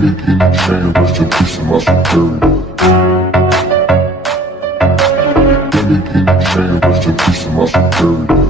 me get in chain, rest in peace to my superior. Let me get in chain, rest in peace to my superior.